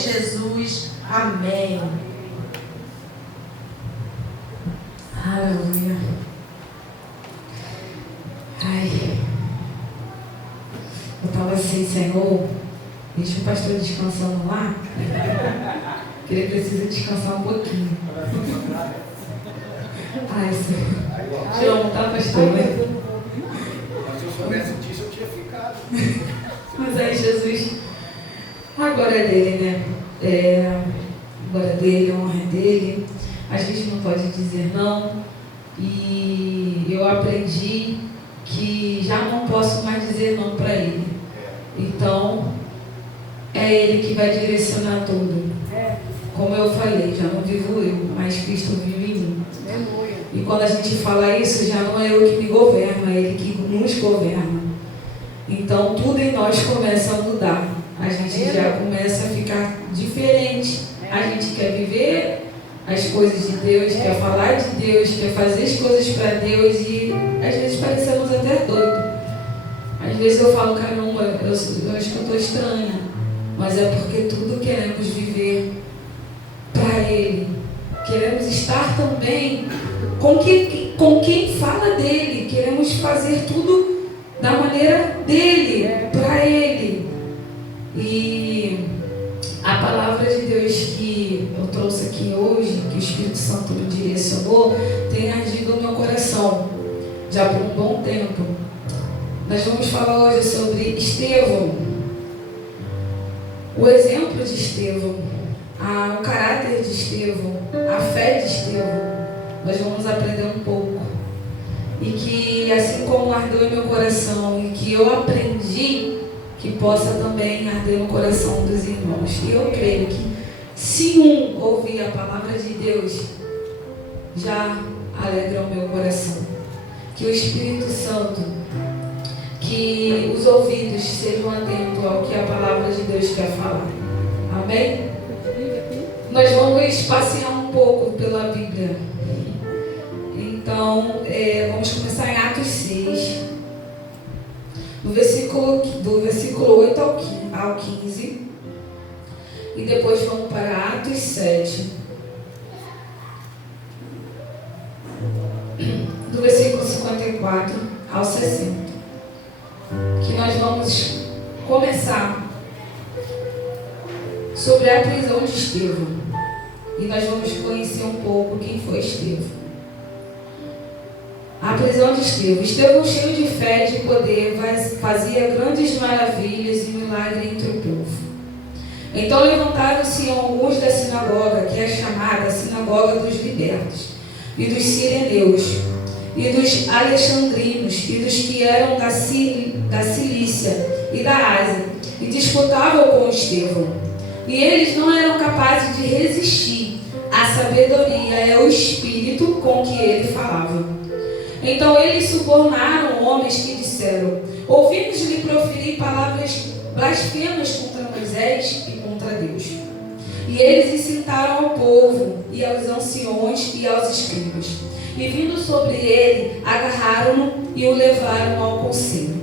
Jesus. Amém. Aleluia. Ai. Eu estava assim, Senhor, deixa o pastor descansando lá. Que ele precisa descansar um pouquinho. Ai, Senhor. Te amo, tá, pastor? Mas se eu soubesse disso, eu tinha ficado. Mas aí, Jesus, a glória é dele, né? A glória dele, a honra é dele. A gente não pode dizer não. E eu aprendi que já não posso mais dizer não para ele. Então, é ele que vai direcionar tudo. Como eu falei, já não vivo eu, mas Cristo vive em mim. E quando a gente fala isso, já não é eu que me governo, é ele que nos governa. Então, tudo em nós começa a mudar. A gente já começa a ficar diferente. A gente quer viver as coisas de Deus, quer falar de Deus, quer fazer as coisas para Deus e às vezes parecemos até doidos. Às vezes eu falo, caramba, eu acho que eu estou estranha, mas é porque tudo queremos viver para Ele. Queremos estar também com quem fala dEle, queremos fazer tudo da maneira dEle, para Ele. E a palavra de Deus que eu trouxe aqui hoje, que o Espírito Santo me direcionou, tem ardido no meu coração, já por um bom tempo. Nós vamos falar hoje sobre Estevão, o exemplo de Estevão, o caráter de Estevão, a fé de Estevão. Nós vamos aprender um pouco. E que assim como ardeu em meu coração e que eu aprendi, que possa também arder no coração dos irmãos. E eu creio que se um ouvir a palavra de Deus, já alegra o meu coração. Que o Espírito Santo, que os ouvidos sejam atentos ao que a palavra de Deus quer falar. Amém? Nós vamos passear um pouco pela Bíblia. Então, vamos começar em Atos 6, do versículo 8 ao 15. E depois vamos para Atos 7, do versículo 54 ao 60. Que nós vamos começar sobre a prisão de Estevão. E nós vamos conhecer um pouco quem foi Estevão. A prisão de Estevão. Estevão, cheio de fé e de poder, fazia grandes maravilhas e milagres entre o povo. Então levantaram-se alguns da sinagoga, que é chamada Sinagoga dos Libertos, e dos Sireneus, e dos Alexandrinos, e dos que eram da Cilícia e da Ásia, e disputavam com Estevão. E eles não eram capazes de resistir à sabedoria e ao espírito com que ele falava. Então eles subornaram homens que disseram: ouvimos-lhe proferir palavras blasfemas contra Moisés e contra Deus. E eles incitaram ao povo e aos anciões e aos escribas. E vindo sobre ele, agarraram-no e o levaram ao conselho.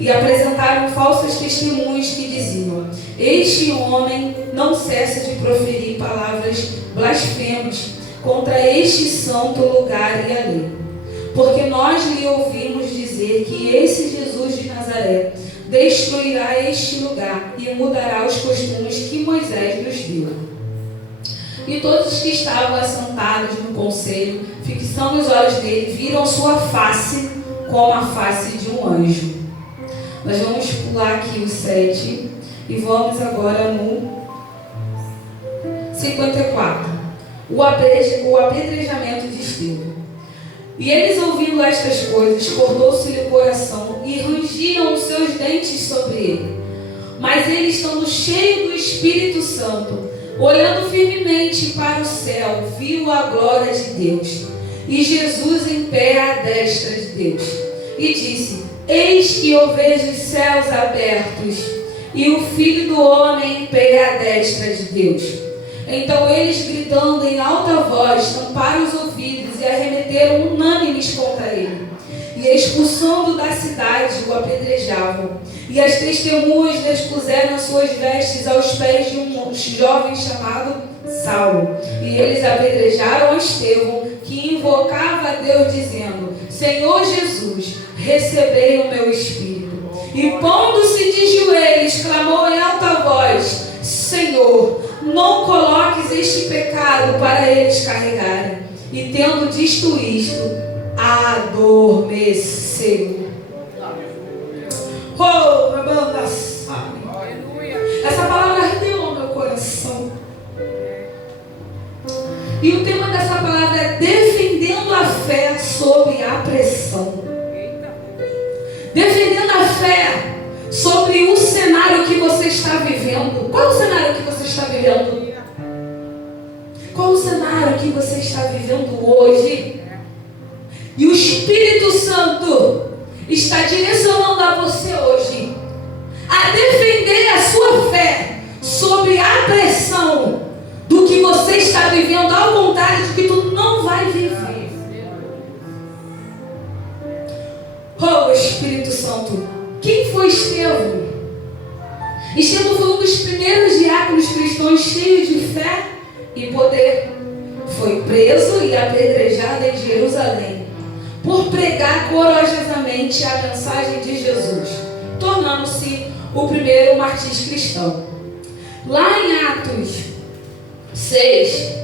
E apresentaram falsas testemunhas que diziam: este homem não cessa de proferir palavras blasfemas contra este santo lugar e a lei. Porque nós lhe ouvimos dizer que esse Jesus de Nazaré destruirá este lugar e mudará os costumes que Moisés nos deu. E todos os que estavam assentados no conselho, fixando os olhos nele, viram sua face como a face de um anjo. Nós vamos pular aqui o 7 e vamos agora no 54. O apedrejamento de Estevão. E eles, ouvindo estas coisas, cortou-se-lhe o coração e rangiam os seus dentes sobre ele. Mas ele, estando cheio do Espírito Santo, olhando firmemente para o céu, viu a glória de Deus e Jesus em pé à destra de Deus. E disse: eis que eu vejo os céus abertos e o Filho do Homem em pé à destra de Deus. Então eles, gritando em alta voz, tamparam os ouvidos e arremeteram unânimes contra ele. E expulsando da cidade, o apedrejavam. E as testemunhas expuseram as suas vestes aos pés de um jovem chamado Saulo. E eles apedrejaram Estevão, que invocava a Deus, dizendo: Senhor Jesus, recebei o meu espírito. E pondo-se de joelhos, clamou em alta voz: Senhor, não coloques este pecado para eles carregarem. E tendo dito isto, adormeceu. Oh, minha banda sabe. Essa palavra ardeu no meu coração. E o tema dessa palavra é defendendo a fé sob a pressão. Defendendo a fé sobre o cenário que você está vivendo. Qual é o cenário que você está vivendo? Qual o cenário que você está vivendo hoje? E o Espírito Santo está direcionando a você hoje a defender a sua fé sobre a pressão do que você está vivendo, ao contrário de que tu não vai viver. Oh, Espírito Santo, quem foi Estevão? Estevão foi um dos primeiros diáconos cristãos cheios de fé e poder. Foi preso e apedrejado em Jerusalém por pregar corajosamente a mensagem de Jesus, tornando-se o primeiro mártir cristão. Lá em Atos 6,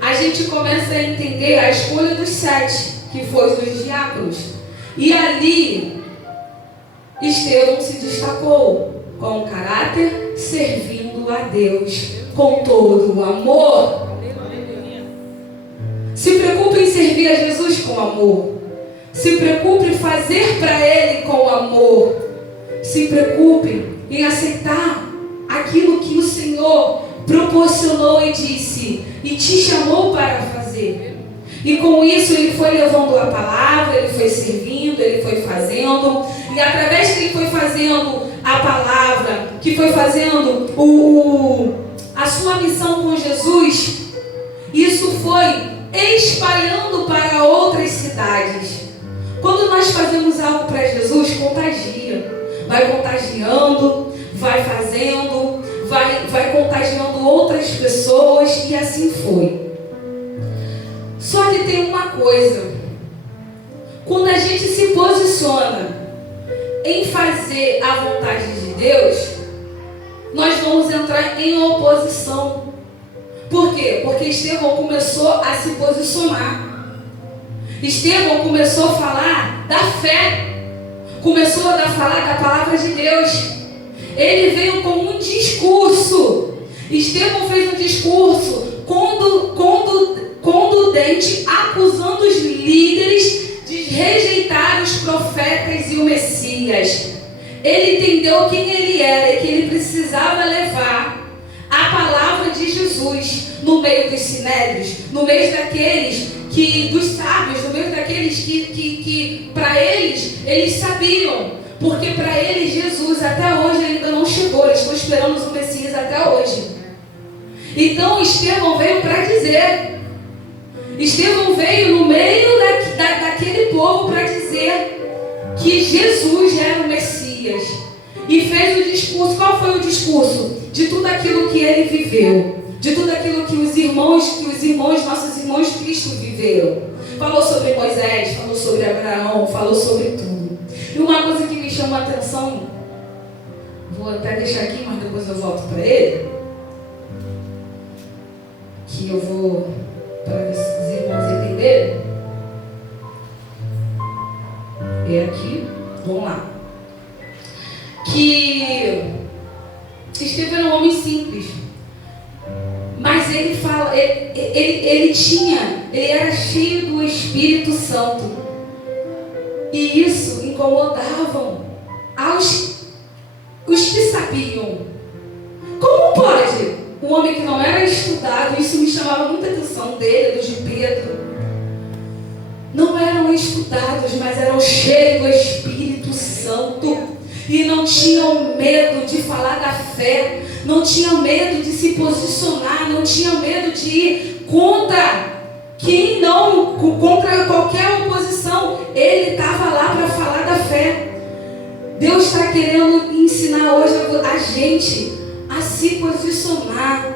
a gente começa a entender a escolha dos 7, que foi dos diáconos. E ali, Estevão se destacou com o caráter, servindo a Deus com todo o amor. Se preocupe em servir a Jesus com amor. Se preocupe em fazer para Ele com amor. Se preocupe em aceitar aquilo que o Senhor proporcionou e disse e te chamou para fazer. E com isso ele foi levando a palavra, ele foi servindo, ele foi fazendo. E através que ele foi fazendo a palavra, que foi fazendo a sua missão com Jesus, isso foi espalhando para outras cidades. Quando nós fazemos algo para Jesus, contagia. Vai contagiando, vai fazendo, vai contagiando outras pessoas, e assim foi. Só que tem uma coisa: quando a gente se posiciona em fazer a vontade de Deus, nós vamos entrar em oposição. Por quê? Porque Estevão começou a se posicionar. Estevão começou a falar da fé, começou a falar da palavra de Deus. Ele veio com um discurso. Estevão fez um discurso condudente, acusando os líderes de rejeitar os profetas e o Messias. Ele entendeu quem ele era e que ele precisava levar a palavra de Jesus no meio dos sinédrios, no meio daqueles dos sábios, no meio daqueles que para eles sabiam, porque para eles Jesus até hoje ainda não chegou. Eles estão esperando o Messias até hoje. Então Estevão veio para dizer, Estevão veio no meio daquele povo para dizer que Jesus era o Messias, e fez o discurso. Qual foi o discurso? De tudo aquilo que ele viveu, de tudo aquilo que os irmãos, nossos irmãos Cristo viveram. Falou sobre Moisés, falou sobre Abraão, falou sobre tudo. E uma coisa que me chama a atenção, vou até deixar aqui, mas depois eu volto para ele, que eu vou, para os irmãos entenderem. É aqui, vamos lá. Que Estevão era um homem simples, mas ele fala, ele era cheio do Espírito Santo, e isso incomodava os que sabiam. Como pode um homem que não era estudado? Isso me chamava muita atenção dele, do de Pedro. Não eram estudados, mas eram cheios do Espírito Santo. E não tinham medo de falar da fé, não tinham medo de se posicionar, não tinham medo de ir contra contra qualquer oposição. Ele estava lá para falar da fé. Deus está querendo ensinar hoje a gente a se posicionar,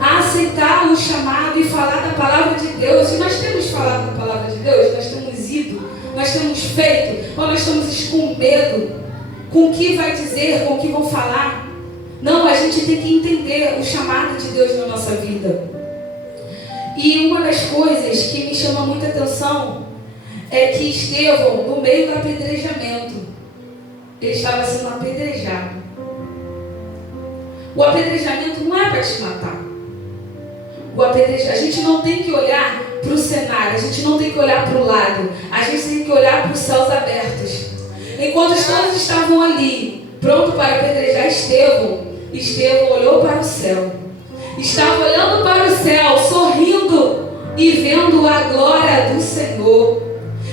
a aceitar o chamado e falar da palavra de Deus. E nós temos falado da palavra de Deus, nós temos ido, nós temos feito, ou nós estamos com medo com o que vai dizer, com o que vão falar. Não, a gente tem que entender o chamado de Deus na nossa vida. E uma das coisas que me chama muita atenção é que Estevão, no meio do apedrejamento, ele estava sendo apedrejado. O apedrejamento não é para te matar. A gente não tem que olhar para o cenário, a gente não tem que olhar para o lado, a gente tem que olhar para os céus abertos. Enquanto todos estavam ali, pronto para apedrejar Estevão olhou para o céu. Estava olhando para o céu, sorrindo e vendo a glória do Senhor.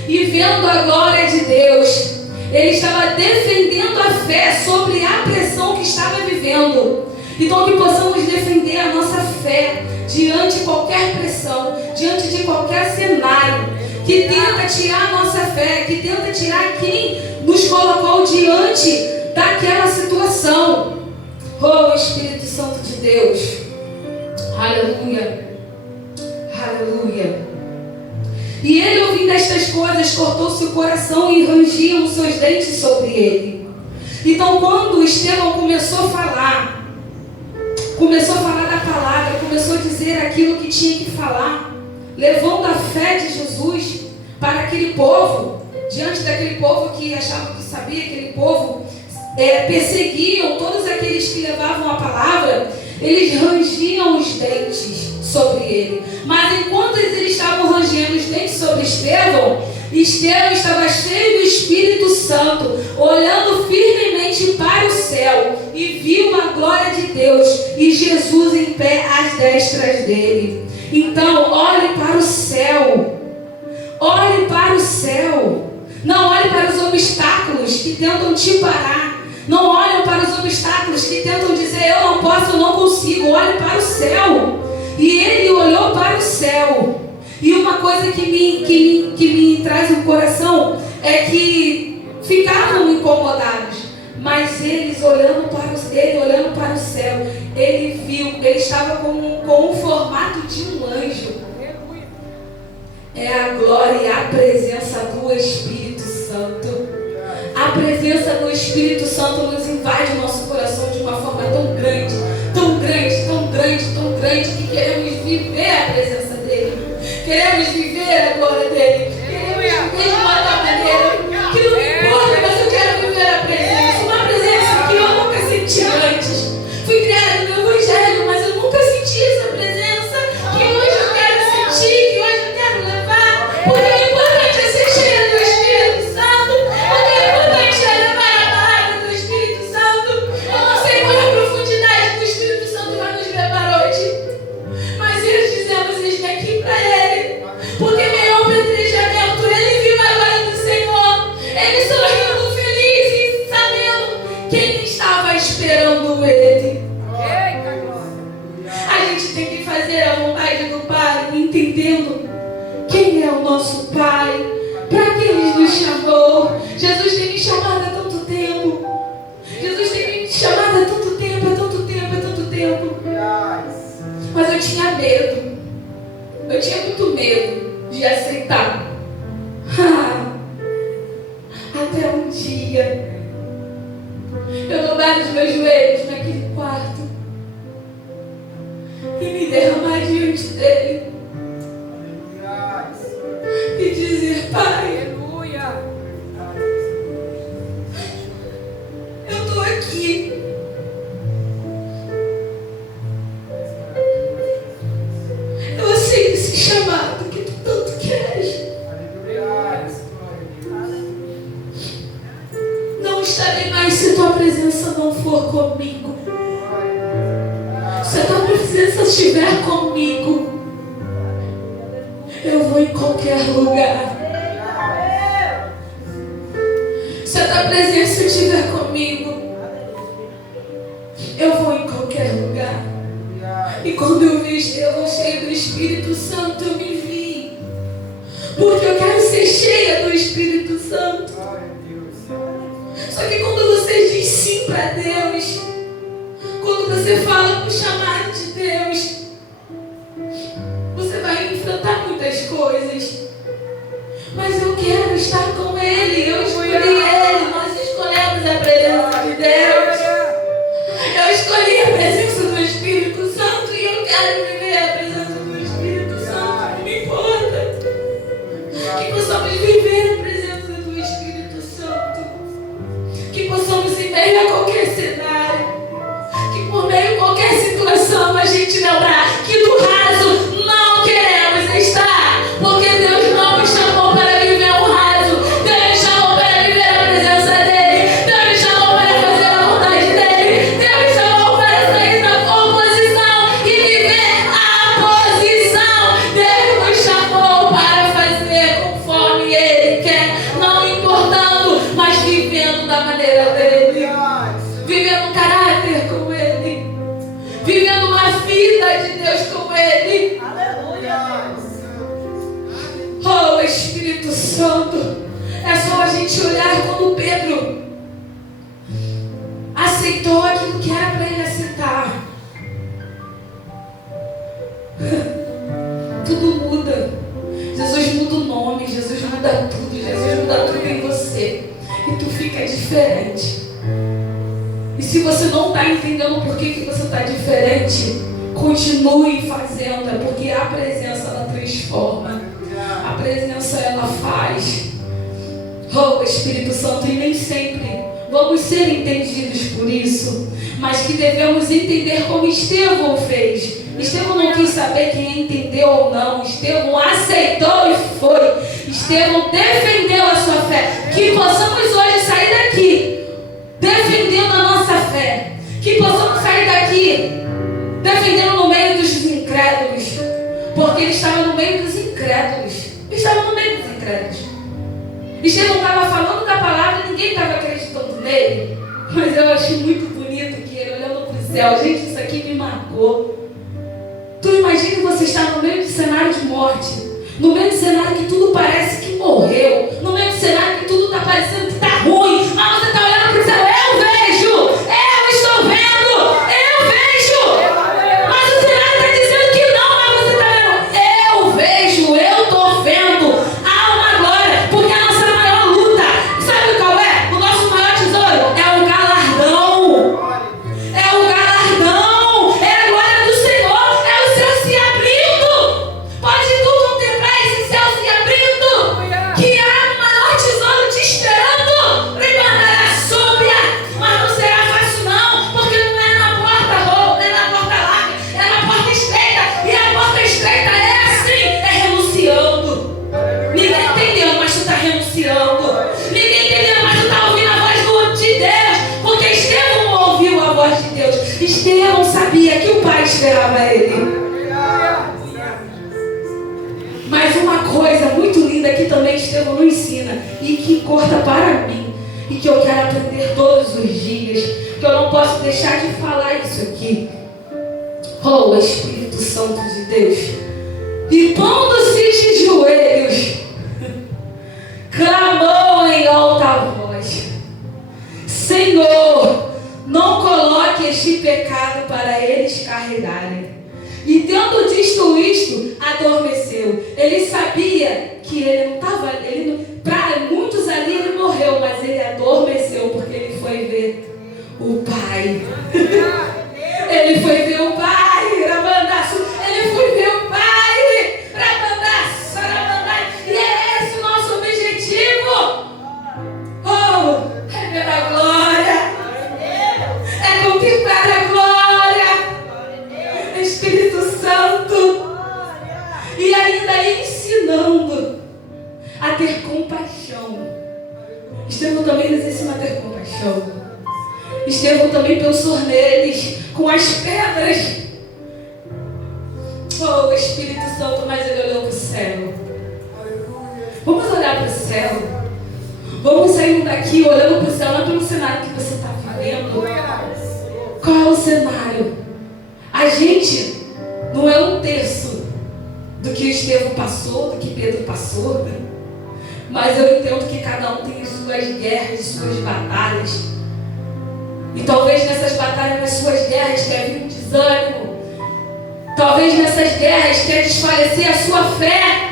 E vendo a glória de Deus. Ele estava defendendo a fé sobre a pressão que estava vivendo. Então que possamos defender a nossa fé diante de qualquer pressão, diante de qualquer cenário que tenta tirar a nossa fé, que tenta tirar quem nos colocou diante daquela situação. Oh, Espírito Santo de Deus. Aleluia. Aleluia. E ele, ouvindo estas coisas, cortou-se o coração e rangiam os seus dentes sobre ele. Então, quando Estevão começou a falar da palavra, começou a dizer aquilo que tinha que falar, levando a fé de Jesus para aquele povo, diante daquele povo que achava que sabia, aquele povo perseguiam todos aqueles que levavam a palavra, eles rangiam os dentes sobre ele. Mas enquanto eles estavam rangendo os dentes sobre Estevão estava cheio do Espírito Santo, olhando firmemente para o céu, e viu a glória de Deus e Jesus em pé às destras dele. Então, olhe para o céu. Olhe para o céu. Não olhe para os obstáculos que tentam te parar. Não olhe para os obstáculos que tentam dizer: eu não posso, eu não consigo. Olhe para o céu. E ele olhou para o céu. E uma coisa que me traz no coração é que ficavam incomodados. Mas eles olhando para o céu, ele viu, ele estava com o formato de um anjo. É a glória e a presença do Espírito Santo. A presença do Espírito Santo nos invade o nosso coração de uma forma tão grande, tão grande, tão grande, tão grande, que queremos viver a presença dele. Queremos viver a glória dele. Queremos viver de uma tal maneira que não importa, mas eu quero viver a presença. Uma presença que eu nunca senti antes. Fui criada no Evangelho, mas eu nunca senti essa presença que hoje eu quero sentir, que hoje eu quero levar. Porque o importante é ser cheia do Espírito Santo. Porque o importante é levar a palavra do Espírito Santo. Eu não sei qual é a profundidade que o Espírito Santo vai nos levar hoje. Mas eles dizemos: eis-me aqui para ele. Porque meio ao apedrejamento, ele viu a glória do Senhor. Ele sorrindo, feliz e sabendo quem estava esperando ele. A gente tem que fazer a vontade do Pai, entendendo quem é o nosso Pai, para que Ele nos chamou. Jesus tem me chamado há tanto tempo. Jesus tem me chamado há tanto tempo, há tanto tempo, há tanto tempo. Mas eu tinha medo. Eu tinha muito medo de aceitar. Até um dia, eu dobrar os meus joelhos naquele quarto e me derramar diante dele e dizer: Pai, eu estou aqui. Eu aceito esse chamado que tu tanto queres. Não estarei mais se tua presença não for comigo. Se a tua presença estiver comigo, eu vou em qualquer lugar. Se a tua presença estiver comigo, eu vou em qualquer lugar. E quando eu vi Estevão cheio do Espírito Santo, eu me vi. Porque eu quero ser cheia do Espírito Santo. Só que como para Deus, quando você fala com o chamado de Deus, você vai enfrentar muitas coisas. Mas eu quero estar com Ele, eu escolhi Ele, nós escolhemos a presença de Deus. Eu escolhi a presença do Espírito Santo e eu quero viver a presença do Espírito Santo, não me importa. Que possamos viver a presença do Espírito Santo. Que possamos, em meio a qualquer cenário, que por meio de qualquer situação, a gente lembrar que no raso não queremos estar, porque Deus não nos chamou para viver um raso. Deus nos chamou para viver a presença dEle. Deus nos chamou para fazer a vontade dEle. Deus nos chamou para sair da oposição e viver a posição. Deus nos chamou para fazer conforme Ele quer, não importando, mas vivendo da maneira dEle, vivendo um caráter com Ele, vivendo uma vida de Deus com Ele. Oh, Espírito Santo, é só a gente olhar quando Pedro aceitou aquilo que era para ele aceitar. Tudo muda. Jesus muda o nome, Jesus muda tudo, Jesus muda tudo em você. E tu fica diferente. E se você não está entendendo por que você está diferente, continue fazendo, porque a presença ela transforma. A presença ela faz. Oh, Espírito Santo, e nem sempre vamos ser entendidos por isso, mas que devemos entender como Estevão fez. Estevão não quis saber quem entendeu ou não. Estevão aceitou e foi. Estevão defendeu a sua fé. Que possamos hoje sair daqui defendendo a nossa fé. Que possamos sair daqui defendendo no meio dos incrédulos. Porque ele estava no meio dos incrédulos. Ele estava no meio dos incrédulos. Estevão estava falando da palavra e ninguém estava acreditando nele. Mas eu achei muito bonito que ele olhando para o céu. Gente, isso aqui me marcou. Tu imagina você estar no meio de cenário de morte, no meio de cenário que tudo parece que morreu, no meio de cenário que tudo está parecendo que está ruim, mas você está olhando para o céu. Eu vejo, eu estou vendo, eu vejo, mas o cenário está dizendo que não, mas você está vendo. Eu vejo, eu estou vendo. Há uma glória, porque a nossa maior luta, sabe qual é? O nosso maior tesouro é o galardão. É o galardão, é a glória do Senhor. Se abrindo, pode tu contemplar esse céu se abrindo, que há um maior tesouro te esperando. Levantará súbia, mas não será fácil não, porque não é na porta roupa, não é na porta larga, é na porta estreita, e a porta estreita é assim, é renunciando. Ninguém entendeu, mas tu está renunciando. Ninguém entendeu, mas tu está ouvindo a voz de Deus, porque Estevão ouviu a voz de Deus. Estevão sabia que o Pai esperava ele. Mas uma coisa muito linda que também Estevão nos ensina e que corta para mim e que eu quero aprender todos os dias, que eu não posso deixar de falar isso aqui. Oh, Espírito Santo de Deus, e pondo-se de joelhos, clamou em alta voz: Senhor, não coloque este pecado para eles carregarem. E tendo dito isto, adormeceu. Ele sabia que ele não estava, para muitos ali ele morreu, mas ele adormeceu porque ele foi ver o Pai. Ele foi ver o Pai, Rabandaço. Ele foi ver o Pai, Rabandaço, Rabandaço. E é esse o nosso objetivo. Oh, é ver a glória. É contemplar a glória. Espírito Santo. E ainda ensinando a ter compaixão. Estevão também nos ensina a ter compaixão. Estevão também pensou neles com as pedras. Oh, Espírito Santo, mas ele olhou para o céu. Vamos olhar para o céu. Vamos sair daqui olhando para o céu, não pelo cenário que você está vivendo. Qual é o cenário? A gente não é um terço do que Estevão passou, do que Pedro passou, né? Mas eu entendo que cada um tem as suas guerras, as suas batalhas. E talvez nessas batalhas, nas suas guerras, quer vir um desânimo. Talvez nessas guerras quer desfalecer a sua fé.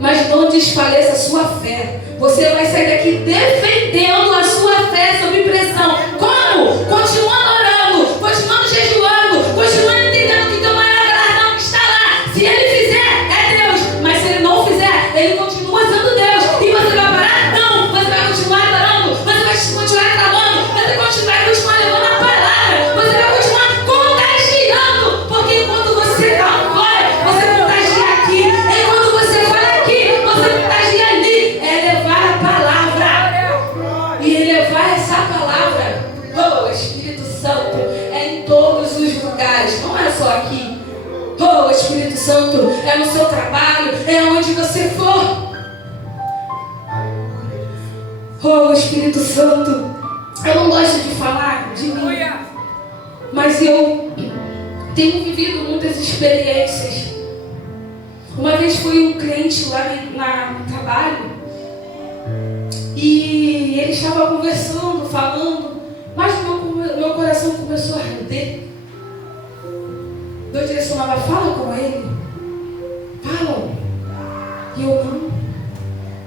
Mas não desfaleça a sua fé. Você vai sair daqui defendendo a sua fé sob pressão. Como? Continuando orando, continuando jejuando, continuando entendendo que teu maior galardão está lá. Se ele fizer, é Deus. Mas se ele não fizer, ele continua sendo Deus. E você vai parar? Não. Você vai continuar adorando. Você vai continuar clamando. Você vai continuar levando a palavra. Você vai continuar contagiando. Porque enquanto você dá um glória, você contagia aqui. Enquanto você fala aqui, você contagia ali. É levar a palavra. E levar essa palavra, oh Espírito Santo, é em todos os lugares. Não é só aqui. Oh Espírito Santo, é no seu trabalho, é onde você for. Oh Espírito Santo, eu não gosto de falar de mim, mas eu tenho vivido muitas experiências. Uma vez fui um cliente lá no trabalho e ele estava conversando, falando, mas meu coração começou a arder. Eu direcionava, fala com ele, fala. E eu não,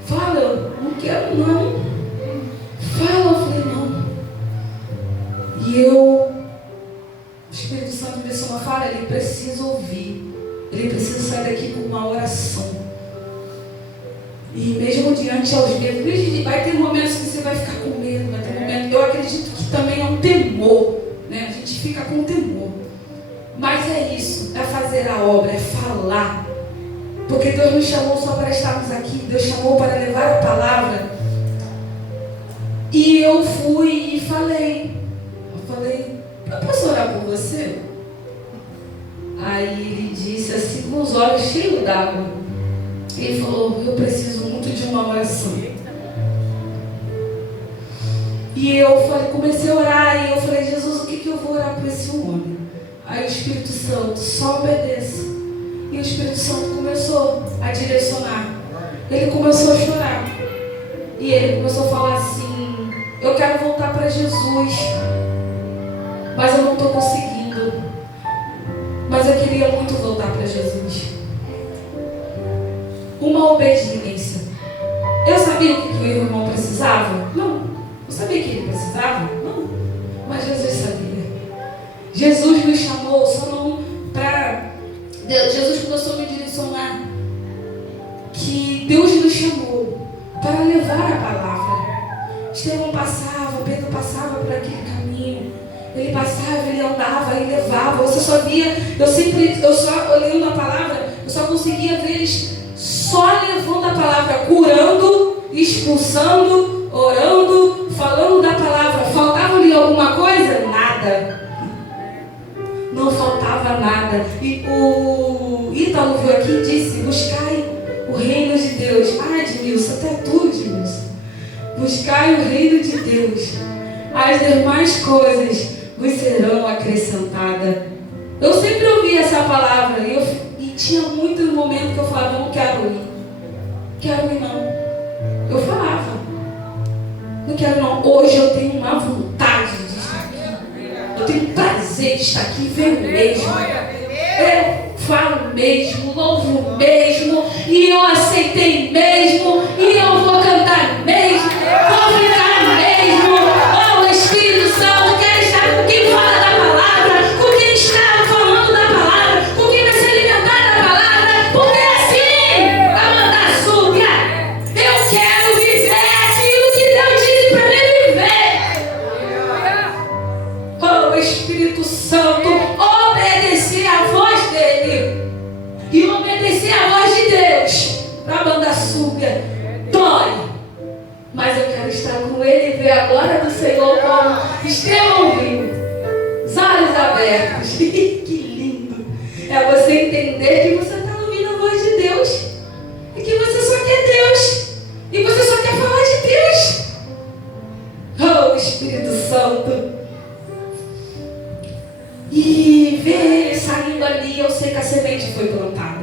fala, eu não quero não. Fala, eu falei não. E o Espírito Santo me direcionou, fala, ele precisa ouvir. Ele precisa sair daqui com uma oração. E mesmo diante aos medos, vai ter momentos que você vai ficar com medo, vai ter momentos, eu acredito que também é um temor, né? A gente fica com temor. Mas é isso, é fazer a obra, é falar. Porque Deus nos chamou só para estarmos aqui, Deus chamou para levar a palavra. E eu fui e falei, eu posso orar por você? Aí ele disse assim, com os olhos cheios d'água. Ele falou, eu preciso muito de uma oração. E eu comecei a orar, e eu falei, Jesus, o que eu vou orar por esse homem? Aí o Espírito Santo, só obedeça. E o Espírito Santo começou a direcionar. Ele começou a chorar. E ele começou a falar assim, eu quero voltar para Jesus, mas eu não estou conseguindo. Mas eu queria muito voltar para Jesus. Uma obediência. Eu sabia o que o meu irmão precisava? Não. Eu sabia que ele precisava? Não. Mas Jesus sabia. Jesus me chamou só não para... Jesus começou a me direcionar. Que Deus nos chamou para levar a palavra. Estevão passava, Pedro passava por aquele caminho. Ele passava, ele andava, ele levava. Você só via, eu só olhando a palavra, eu só conseguia ver eles só levando a palavra, curando, expulsando, orando, falando da palavra. Faltava-lhe alguma coisa? Nada. Não faltava nada. E o Ítalo veio aqui e disse, buscai o reino de Deus. Ah, Edmilson, até tu, Edmilson. Buscai o reino de Deus. As demais coisas vos serão acrescentadas. Eu sempre ouvi essa palavra e tinha muito momento que eu falava, não quero ir. Quero ir não. Eu falava, não quero não. Hoje eu tenho uma vontade de estar aqui. Eu tenho prazer de estar aqui, venho mesmo. Eu falo mesmo, louvo mesmo, e eu aceitei mesmo, e eu vou cantar mesmo, vou ficar mesmo. Oh, Espírito Santo, quero estar com quem fala da palavra, com quem está falando da palavra, com quem vai se alimentar da palavra, porque assim, Tamandaçúbia, eu quero viver aquilo que Deus disse para mim viver. Oh, Espírito Santo, obedecer a voz dele e obedecer a voz de Deus. Tamandaçúbia, dói. Mas eu quero estar com ele e ver a glória do Senhor como Estevão viu. Os olhos abertos. Que lindo. É você entender que você está ouvindo a voz de Deus. E que você só quer Deus. E você só quer falar de Deus. Oh, Espírito Santo. E ver ele saindo ali, eu sei que a semente foi plantada.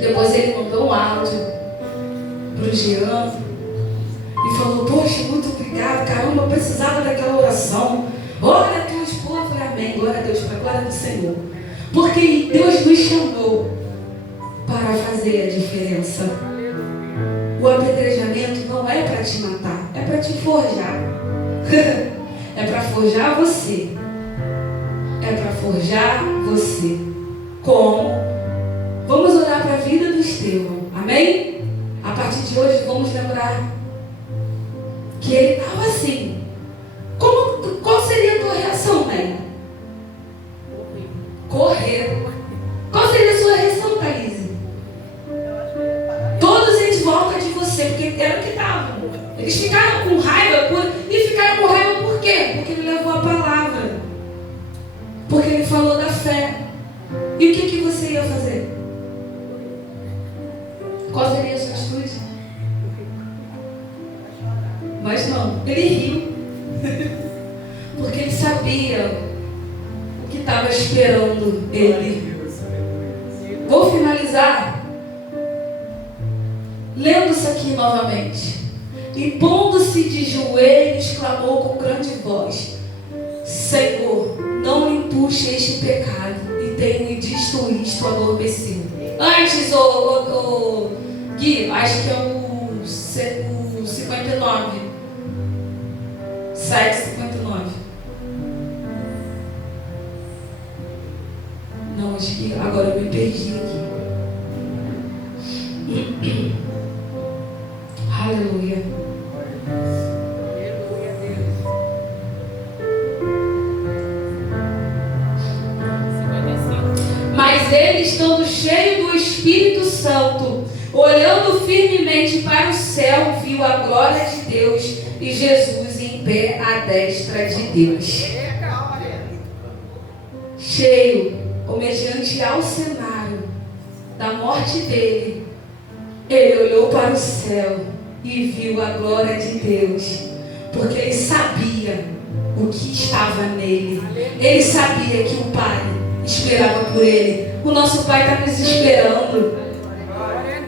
Depois ele mandou um áudio para o Jean. E falou, poxa, muito obrigado. obrigado, caramba, eu precisava daquela oração. Olha a tua esposa, eu falei, amém, glória a Deus, para a glória do Senhor. Porque Deus nos chamou para fazer a diferença. O apedrejamento não é para te matar, é para te forjar. É para forjar você. É para forjar você. Como? Vamos olhar para a vida do Estevão. Amém? A partir de hoje vamos lembrar que ele estava assim. Qual seria a tua reação, né? Correr. Qual seria a sua reação, Thaís? Todos em volta de você, porque era o que estavam. Eles ficaram com raiva e ficaram com raiva por quê? Porque ele levou a palavra. Porque ele falou da fé. E o que você ia fazer? Qual seria a sua atitude? Mas não, ele riu. Porque ele sabia o que estava esperando ele. Vou finalizar lendo isso aqui novamente. E pondo-se de joelhos, clamou com grande voz: Senhor, não me puxe este pecado, e tenho disto isto adormecido. Antes, Gui, acho que é o 59. 7:59. Não, acho que agora eu me perdi aqui. Aleluia. Mas ele, estando cheio do Espírito Santo, olhando firmemente para o céu, viu a glória de Deus e Jesus em pé à destra de Deus. Cheio, ou mediante ao cenário da morte dele, ele olhou para o céu e viu a glória de Deus, porque ele sabia o que estava nele. Ele sabia que o Pai esperava por ele. O nosso Pai está nos esperando.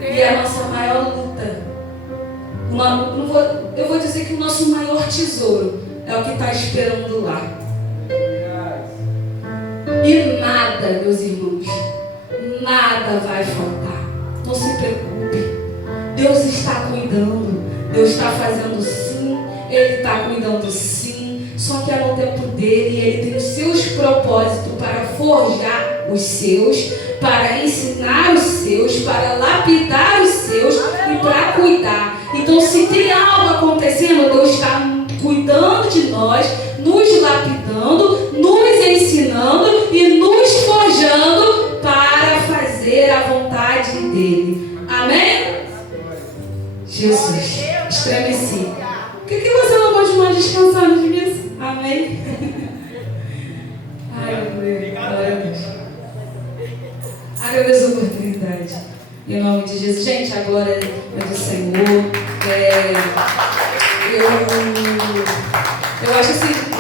E é a nossa maior luta. Eu vou dizer que o nosso maior tesouro é o que está esperando lá. E nada, meus irmãos, nada vai faltar. Não se preocupe. Deus está cuidando. Deus está fazendo sim. Ele está cuidando sim. Só que é no tempo dele. Ele tem os seus propósitos para forjar os seus, para ensinar os seus, para lapidar os seus e para cuidar. Então, se tem algo acontecendo, Deus está cuidando de nós, nos lapidando, nos ensinando e nos forjando para fazer a vontade dele. Amém? Jesus, estremeci. Por que você não pode mais descansar de mim? Amém? Ai, glória a Deus. Agradeço a oportunidade. Em nome de Jesus. Gente, a glória é do Senhor. Eu acho assim.